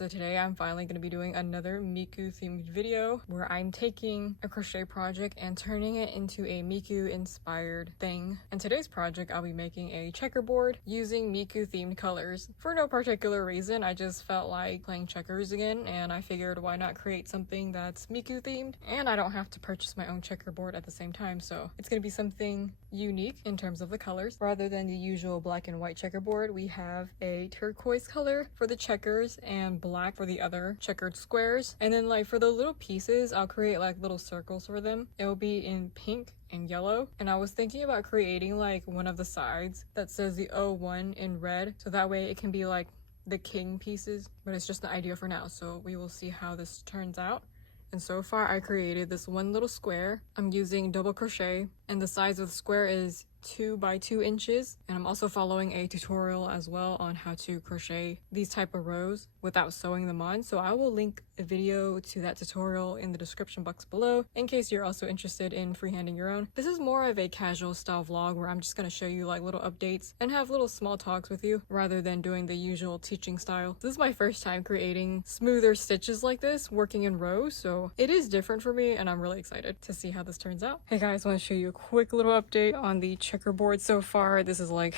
So today I'm finally going to be doing another Miku themed video where I'm taking a crochet project and turning it into a Miku inspired thing. And today's project I'll be making a checkerboard using Miku themed colors. For no particular reason, I just felt like playing checkers again, and I figured why not create something that's Miku themed, and I don't have to purchase my own checkerboard at the same time, so it's going to be something unique in terms of the colors. Rather than the usual black and white checkerboard, we have a turquoise color for the checkers and black for the other checkered squares. And then like for the little pieces, I'll create like little circles for them. It will be in pink and yellow, and I was thinking about creating like one of the sides that says the O1 in red, so that way it can be like the king pieces, but it's just the idea for now, so we will see how this turns out. And so far I created this one little square. I'm using double crochet, and the size of the square is 2 by 2 inches, and I'm also following a tutorial as well on how to crochet these type of rows without sewing them on, so I will link a video to that tutorial in the description box below in case you're also interested in freehanding your own. This is more of a casual style vlog where I'm just going to show you like little updates and have little small talks with you rather than doing the usual teaching style. This is my first time creating smoother stitches like this, working in rows, so it is different for me and I'm really excited to see how this turns out. Hey guys, I want to show you a quick little update on the checkerboard so far. This is like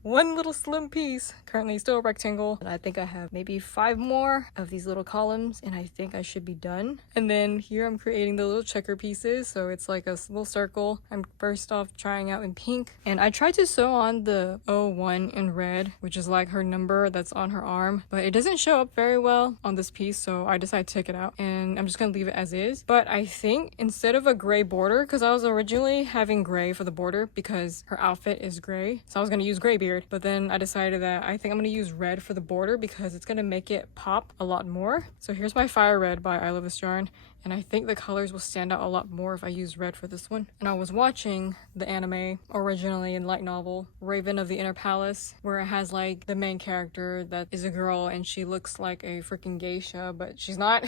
one little slim piece, currently still a rectangle, and I think I have maybe 5 more of these little columns and I think I should be done. And then here I'm creating the little checker pieces, so it's like a little circle. I'm first off trying out in pink, and I tried to sew on the O1 in red, which is like her number that's on her arm, but it doesn't show up very well on this piece, so I decided to take it out and I'm just gonna leave it as is. But I think instead of a gray border, because I was originally having gray for the border because her outfit is gray, so I was gonna use gray beard, but then I decided that I think I'm gonna use red for the border because it's gonna make it pop a lot more. So here's my fire red by I Love This Yarn, and I think the colors will stand out a lot more if I use red for this one. And I was watching the anime originally in light novel Raven of the Inner Palace, where it has like the main character that is a girl and she looks like a freaking geisha, but she's not.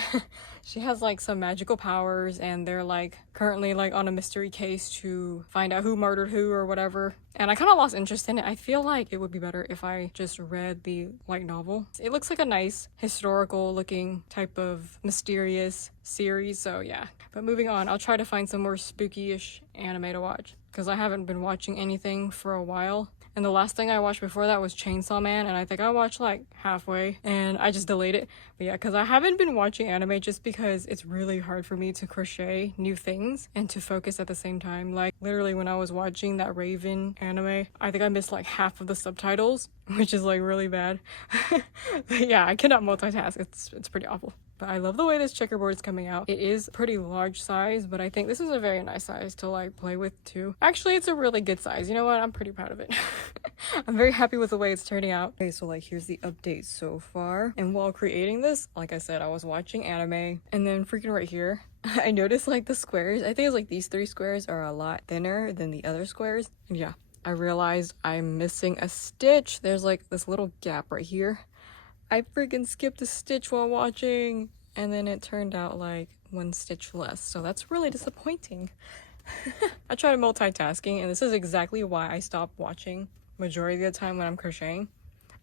She has like some magical powers, and they're like currently like on a mystery case to find out who murdered who or whatever. And I kind of lost interest in it. I feel like it would be better if I just read the light novel. It looks like a nice historical looking type of mysterious series, so yeah. But moving on, I'll try to find some more spooky-ish anime to watch because I haven't been watching anything for a while. And the last thing I watched before that was Chainsaw Man, and I think I watched like halfway and I just delayed it. But yeah, because I haven't been watching anime just because it's really hard for me to crochet new things and to focus at the same time. Like literally when I was watching that Raven anime, I think I missed like half of the subtitles, which is like really bad. But yeah, I cannot multitask. It's pretty awful. But I love the way this checkerboard is coming out. It is pretty large size, but I think this is a very nice size to like play with too. Actually, it's a really good size. You know what? I'm pretty proud of it. I'm very happy with the way it's turning out. Okay, so like here's the update so far. And while creating this, like I said, I was watching anime, and then freaking right here, I noticed like the squares. I think it's like these 3 squares are a lot thinner than the other squares. And yeah, I realized I'm missing a stitch. There's like this little gap right here. I freaking skipped a stitch while watching, and then it turned out like 1 stitch less, so that's really disappointing. I try to multitasking, and this is exactly why I stop watching majority of the time when I'm crocheting.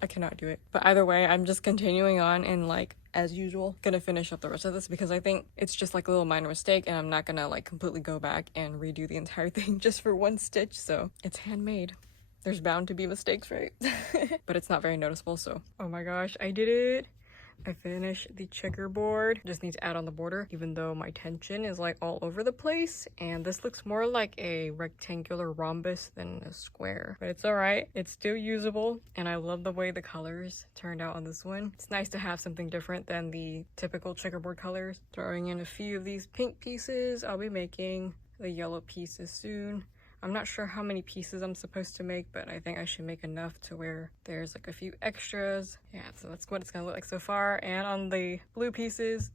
I cannot do it. But either way, I'm just continuing on, and like as usual, gonna finish up the rest of this because I think it's just like a little minor mistake, and I'm not gonna like completely go back and redo the entire thing just for 1 stitch. So it's handmade. There's bound to be mistakes, right? But it's not very noticeable, so. Oh my gosh, I did it. I finished the checkerboard. Just need to add on the border, even though my tension is like all over the place. And this looks more like a rectangular rhombus than a square. But it's alright. It's still usable. And I love the way the colors turned out on this one. It's nice to have something different than the typical checkerboard colors. Throwing in a few of these pink pieces. I'll be making the yellow pieces soon. I'm not sure how many pieces I'm supposed to make, but I think I should make enough to where there's like a few extras. Yeah, so that's what it's gonna look like so far. And on the blue pieces,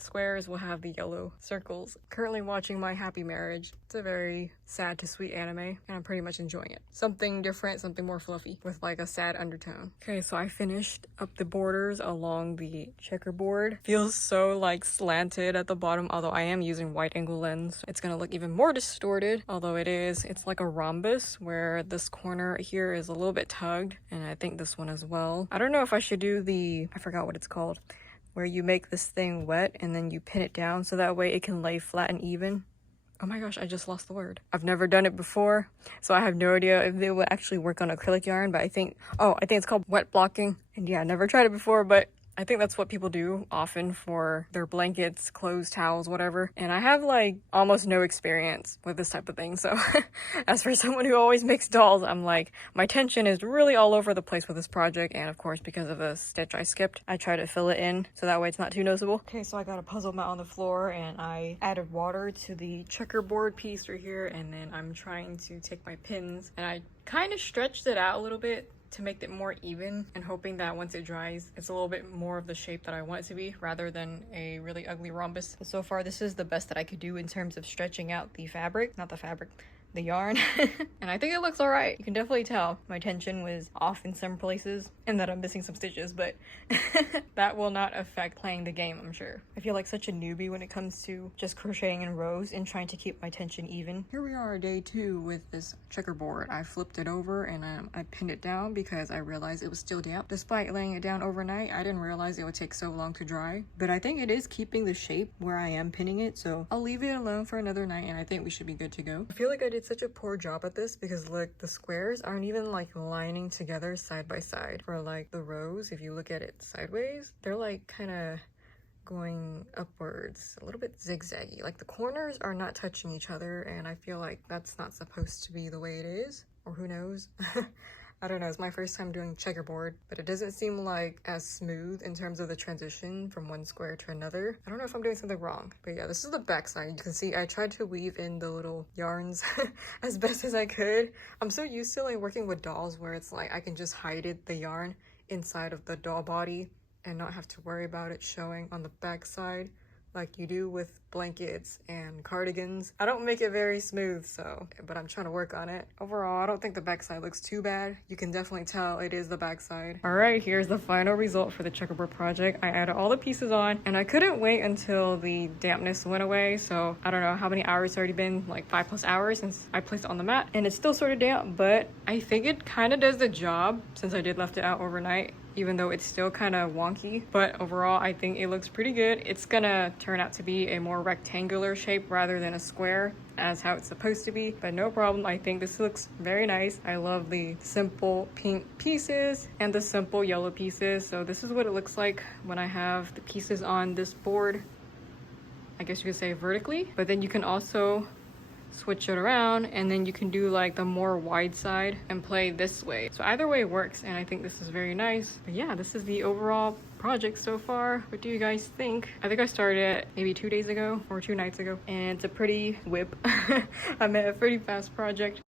squares will have the yellow circles. Currently watching My Happy Marriage. It's a very sad to sweet anime, and I'm pretty much enjoying it. Something different, something more fluffy with like a sad undertone. Okay, so I finished up the borders along the checkerboard. Feels so like slanted at the bottom, although I am using wide angle lens. It's gonna look even more distorted, although it's like a rhombus where this corner here is a little bit tugged, and I think this one as well. I don't know if I should do I forgot what it's called, where you make this thing wet and then you pin it down so that way it can lay flat and even. Oh my gosh, I just lost the word. I've never done it before, so I have no idea if it will actually work on acrylic yarn, but I think it's called wet blocking. And yeah, I never tried it before, but I think that's what people do often for their blankets, clothes, towels, whatever. And I have like almost no experience with this type of thing. So as for someone who always makes dolls, I'm like, my tension is really all over the place with this project. And of course, because of the stitch I skipped, I try to fill it in so that way it's not too noticeable. Okay, so I got a puzzle mat on the floor and I added water to the checkerboard piece right here. And then I'm trying to take my pins and I kind of stretched it out a little bit to make it more even, and hoping that once it dries it's a little bit more of the shape that I want it to be rather than a really ugly rhombus. But so far this is the best that I could do in terms of stretching out the fabric, not the fabric, the yarn. And I think it looks all right. You can definitely tell my tension was off in some places and that I'm missing some stitches, but that will not affect playing the game, I'm sure. I feel like such a newbie when it comes to just crocheting in rows and trying to keep my tension even. Here we are, day 2 with this checkerboard. I flipped it over and I pinned it down because I realized it was still damp. Despite laying it down overnight, I didn't realize it would take so long to dry, but I think it is keeping the shape where I am pinning it, so I'll leave it alone for another night and I think we should be good to go. I feel like I did such a poor job at this because look, the squares aren't even like lining together side by side. For like the rows, if you look at it sideways, they're like kind of going upwards, a little bit zigzaggy. Like the corners are not touching each other and I feel like that's not supposed to be the way it is, or who knows. I don't know, it's my first time doing checkerboard, but it doesn't seem like as smooth in terms of the transition from one square to another. I don't know if I'm doing something wrong, but yeah, this is the back side. You can see I tried to weave in the little yarns as best as I could. I'm so used to like working with dolls where it's like I can just hide the yarn inside of the doll body and not have to worry about it showing on the back side like you do with blankets and cardigans. I don't make it very smooth, but I'm trying to work on it. Overall, I don't think the backside looks too bad. You can definitely tell it is the backside. All right, here's the final result for the checkerboard project. I added all the pieces on and I couldn't wait until the dampness went away. So I don't know how many hours it's already been, like 5+ hours since I placed it on the mat, and it's still sort of damp, but I think it kind of does the job since I did left it out overnight, even though it's still kind of wonky. But overall, I think it looks pretty good. It's gonna turn out to be a more rectangular shape rather than a square as how it's supposed to be, but no problem. I think this looks very nice. I love the simple pink pieces and the simple yellow pieces. So this is what it looks like when I have the pieces on this board, I guess you could say vertically, but then you can also switch it around and then you can do like the more wide side and play this way. So either way works and I think this is very nice. But yeah, this is the overall project so far. What do you guys think? I think I started it maybe 2 days ago or 2 nights ago and it's a pretty whip. I meant a pretty fast project.